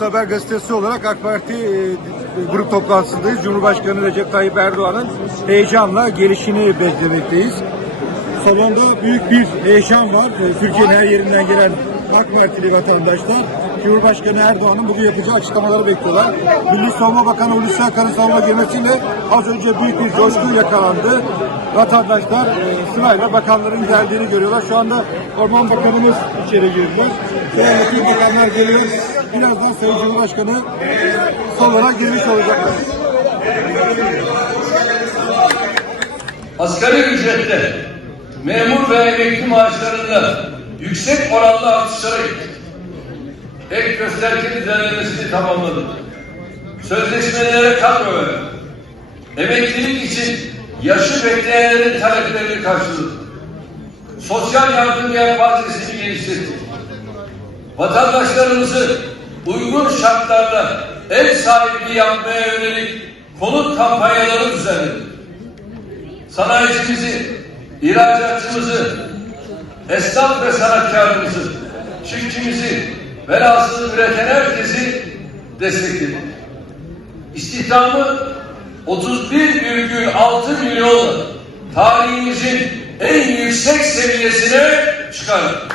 Haber gazetesi olarak AK Parti e, grup toplantısındayız. Cumhurbaşkanı Recep Tayyip Erdoğan'ın heyecanla gelişini beklemekteyiz. Salonda büyük bir heyecan var. E, Türkiye'nin her yerinden gelen AK Partili vatandaşlar Cumhurbaşkanı Erdoğan'ın bugün yapacağı açıklamaları bekliyorlar. Milli Savunma Bakanı Hulusi Akar'ın salona girmesiyle az önce büyük bir coşku yakalandı. Vatandaşlar e, sırayla bakanların geldiğini görüyorlar. Şu anda Orman Bakanımız içeri girdi. Sonraki bakanlar geliyor. Birazdan Sayın Cumhurbaşkanı salona girmiş olacaklar. Asgari ücrette, memur ve emekli maaşlarında yüksek oranlı artışlara. Ek gösterge düzenlemesini tamamladık. Sözleşmelere kadro verdik. Emeklilik için yaşı bekleyenlerin taleplerini karşıladık. Sosyal yardım yelpazesini genişlettik. Vatandaşlarımızı uygun şartlarda ev sahipliği yapmaya yönelik konut kampanyaları düzenledik sanayicimizi, ihracatçımızı, esnaf ve sanatkarımızı, çiftçimizi, velhasıl üreten herkesi destekledik. İstihdamı 31,6 milyon tarihimizin en yüksek seviyesine çıkardık.